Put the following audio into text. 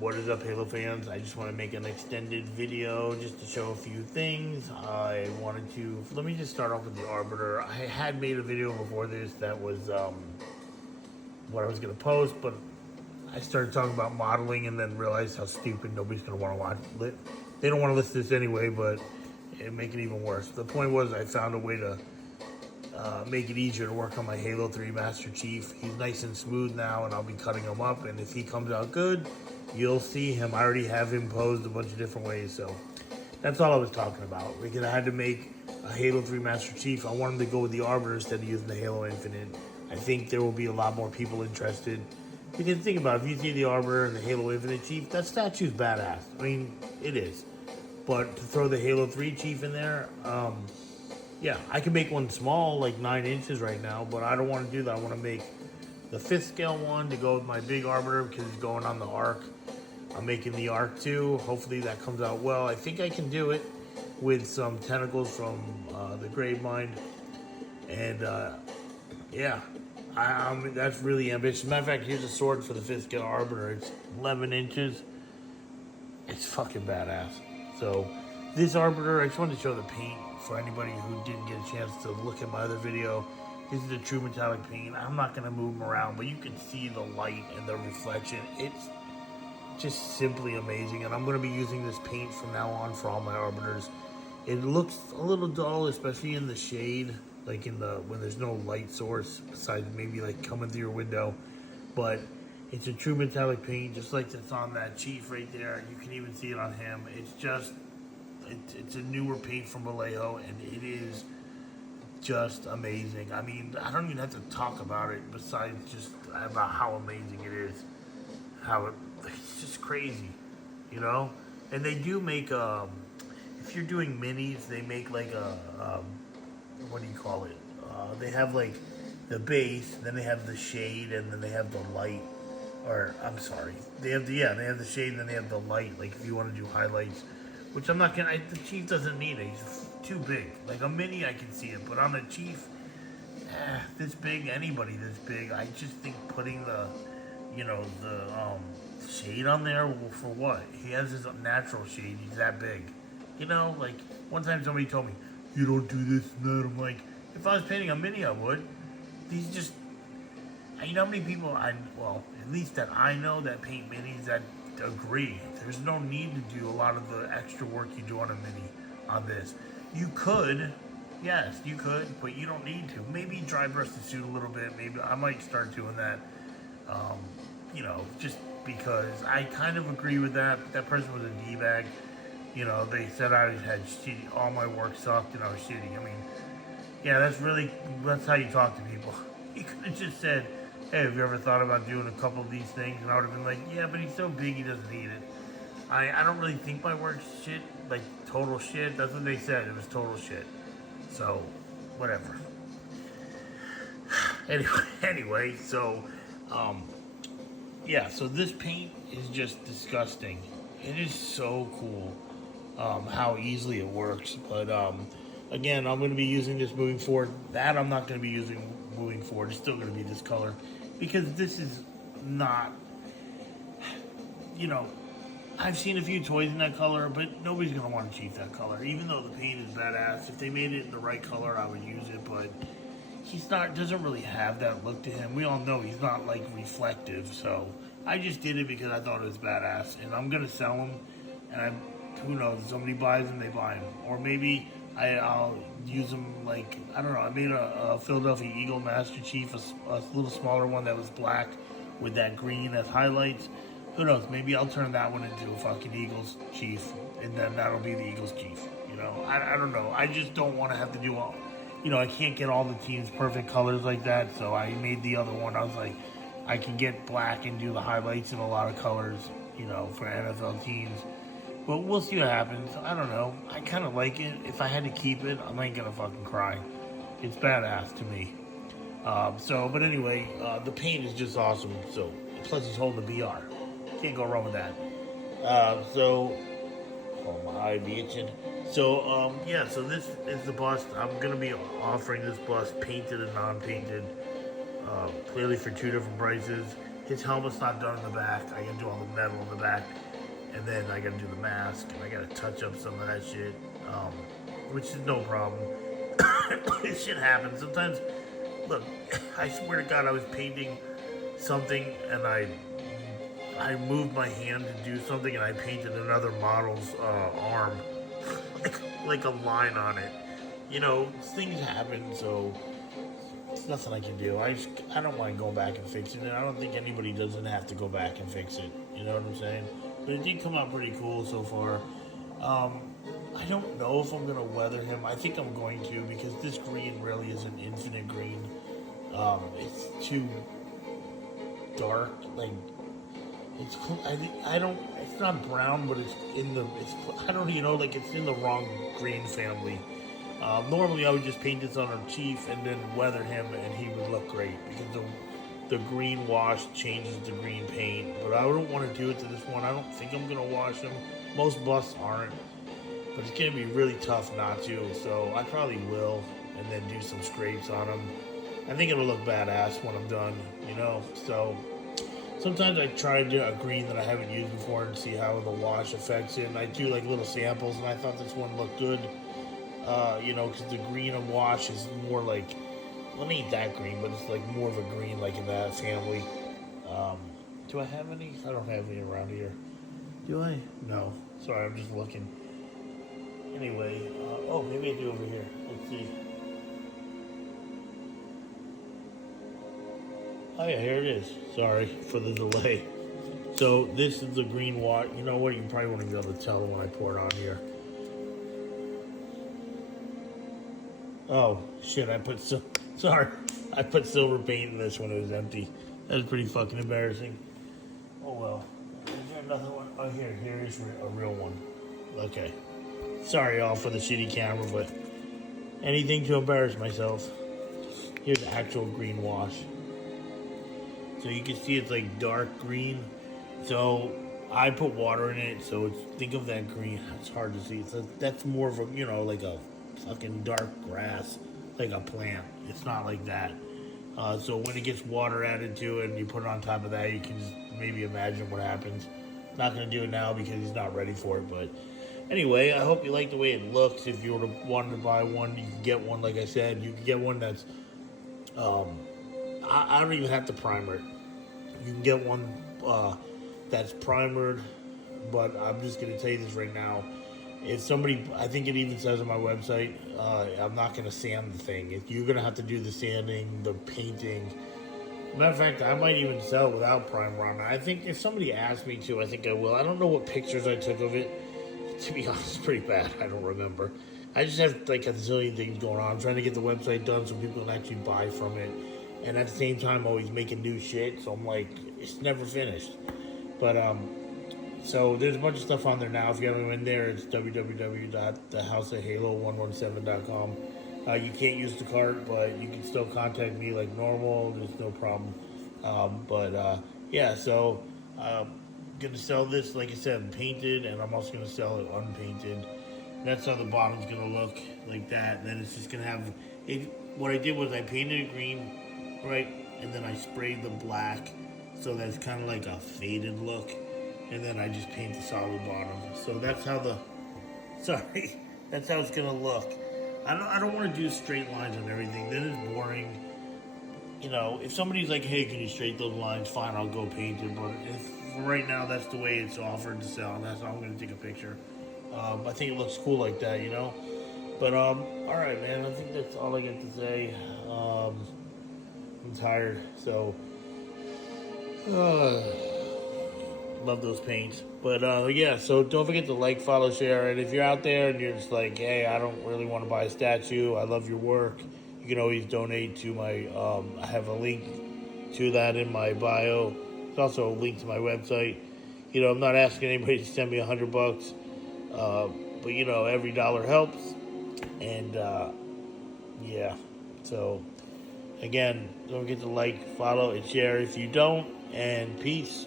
What is up, Halo fans? I just want to make an extended video just to show a few things. Let me just start off with the Arbiter. I had made a video before this that was what I was going to post, but I started talking about modeling and then realized how stupid nobody's going to want to watch it. They don't want to listen to this anyway, but it'd make it even worse. The point was I found a way to make it easier to work on my Halo 3 Master Chief. He's nice and smooth now, and I'll be cutting him up, and if he comes out good, you'll see him. I already have him posed a bunch of different ways, so that's all I was talking about. Because I had to make a Halo 3 Master Chief. I wanted to go with the Arbiter instead of using the Halo Infinite. I think there will be a lot more people interested. Because think about it, if you see the Arbiter and the Halo Infinite Chief, that statue's badass. I mean, it is. But to throw the Halo 3 Chief in there, yeah, I can make one small, like 9 inches right now, but I don't want to do that. I want to make the 5th scale one to go with my big Arbiter because it's going on the Arc. I'm making the Arc too. Hopefully that comes out well. I think I can do it with some tentacles from the Gravemind. And yeah, that's really ambitious. As a matter of fact, here's a sword for the 5th scale Arbiter. It's 11 inches. It's fucking badass. So this Arbiter, I just wanted to show the paint for anybody who didn't get a chance to look at my other video. This is a true metallic paint. I'm not going to move them around, but you can see the light and the reflection. It's just simply amazing, and I'm going to be using this paint from now on for all my Arbiters. It looks a little dull, especially in the shade, like when there's no light source besides maybe like coming through your window. But it's a true metallic paint, just like that's on that Chief right there. You can even see it on him. It's a newer paint from Vallejo, and it is just amazing. I mean, I don't even have to talk about it besides just about how amazing it is. It's just crazy, you know? And they do make, if you're doing minis, they make like what do you call it? They have like the base, then they have the shade, and then they have the light. Or, I'm sorry. They have the shade, and then they have the light, like if you want to do highlights. Which I'm not gonna, the Chief doesn't need it. He's too big. Like a mini, I can see it, but on a Chief, this big, anybody this big, I just think putting the shade on there, for what? He has his natural shade, he's that big. You know, like, one time somebody told me, you don't do this and that. I'm like, if I was painting a mini, I would. These just, you know how many people, at least that I know that paint minis that agree. There's no need to do a lot of the extra work you do on a mini on this. You could, yes, you could, but you don't need to. Maybe dry brush the suit a little bit. Maybe I might start doing that, you know, just because I kind of agree with that. That person was a D-bag. You know, they said I had shitty, all my work sucked and I was shitty. I mean, yeah, that's how you talk to people. You could have just said, hey, have you ever thought about doing a couple of these things? And I would have been like, yeah, but he's so big he doesn't need it. I don't really think my work's shit, like total shit. That's what they said, it was total shit. So, whatever. Anyway, so, yeah, so this paint is just disgusting. It is so cool how easily it works. But, again, I'm going to be using this moving forward. That I'm not going to be using moving forward. It's still going to be this color. Because this is not, you know, I've seen a few toys in that color, but nobody's going to want to Chief that color. Even though the paint is badass, if they made it in the right color, I would use it, but doesn't really have that look to him. We all know he's not, like, reflective, so I just did it because I thought it was badass, and I'm going to sell him, and who knows, if somebody buys him, they buy him. Or maybe I'll use them, like, I don't know, I made a Philadelphia Eagle Master Chief, a little smaller one that was black with that green as highlights. Who knows, maybe I'll turn that one into a fucking Eagles Chief, and then that'll be the Eagles Chief, you know? I don't know, I just don't want to have to do all, you know, I can't get all the teams perfect colors like that, so I made the other one. I was like, I can get black and do the highlights in a lot of colors, you know, for NFL teams. But we'll see what happens. I don't know. I kind of like it. If I had to keep it, I ain't gonna fucking cry. It's badass to me. But anyway, the paint is just awesome. So, plus he's holding the BR. Can't go wrong with that. Oh, my eye be itching. So, yeah, so this is the bust. I'm gonna be offering this bust painted and non-painted, clearly for 2 different prices. his helmet's not done in the back. I gotta do all the metal in the back, and then I gotta do the mask, and I gotta touch up some of that shit, which is no problem. This shit happens sometimes. Look, I swear to God, I was painting something, and I moved my hand to do something, and I painted another model's arm, like a line on it. You know, things happen, so it's nothing I can do. I don't mind going back and fixing it. I don't think anybody doesn't have to go back and fix it. You know what I'm saying? But it did come out pretty cool so far. I don't know if I'm going to weather him. I think I'm going to, because this green really is an infinite green. It's too dark, like, it's not brown, but I don't even know, like, it's in the wrong green family. Normally I would just paint this on a chief and then weather him, and he would look great, because the green wash changes the green paint. But I don't want to do it to this one. I don't think I'm going to wash him. Most busts aren't, but it's going to be really tough not to, so I probably will, and then do some scrapes on him. I think it'll look badass when I'm done, you know, so sometimes I try to do a green that I haven't used before and see how the wash affects it, and I do like little samples, and I thought this one looked good, you know, because the green of wash is more like, well, it ain't that green, but it's like more of a green, like in that family. Do I have any? I don't have any around here. Do I? No. Sorry, I'm just looking. Anyway, oh, maybe I do over here. Let's see. Oh yeah, here it is. Sorry for the delay. So this is the green wash. You know what? You probably won't even be able to tell when I pour it on here. Oh shit! I put silver paint in this when it was empty. That was pretty fucking embarrassing. Oh well. Is there another one? Oh here is a real one. Okay. Sorry y'all for the shitty camera, but anything to embarrass myself. Here's actual green wash. So you can see it's like dark green. So I put water in it, so think of that green. It's hard to see. So that's more of a, you know, like a fucking dark grass, like a plant. It's not like that. So when it gets water added to it and you put it on top of that, you can just maybe imagine what happens. Not going to do it now because he's not ready for it, but anyway, I hope you like the way it looks. If you were to want to buy one, you can get one. Like I said, you can get one that's I don't even have to primer it. You can get one that's primered, but I'm just going to tell you this right now. If somebody, I think it even says on my website, I'm not going to sand the thing. You're going to have to do the sanding, the painting. Matter of fact, I might even sell it without primer on it. I think if somebody asks me to, I think I will. I don't know what pictures I took of it. To be honest, it's pretty bad. I don't remember. I just have like a zillion things going on. I'm trying to get the website done so people can actually buy from it. And at the same time, always making new shit. So I'm like, it's never finished. But, so there's a bunch of stuff on there now. If you haven't been there, it's www.thehouseofhalo117.com. You can't use the cart, but you can still contact me like normal. There's no problem. Yeah, so going to sell this, like I said, painted, and I'm also going to sell it unpainted. That's how the bottom's going to look, like that. And then it's just going to have it. What I did was I painted it green, right, and then I sprayed the black, so that's kind of like a faded look, and then I just paint the solid bottom. So that's how that's how it's gonna look. I don't want to do straight lines on everything. Then it's boring. You know, if somebody's like, hey, can you straighten those lines? Fine, I'll go paint it. But if right now that's the way it's offered to sell, and that's how I'm gonna take a picture. I think it looks cool like that, you know. But all right, man. I think that's all I got to say. I'm tired, so love those paints. But yeah, so don't forget to like, follow, share, and if you're out there and you're just like, hey, I don't really want to buy a statue, I love your work, you can always donate to my I have a link to that in my bio. There's also a link to my website. You know, I'm not asking anybody to send me $100, but you know, every dollar helps. And yeah, so again, don't forget to like, follow, and share if you don't, and peace.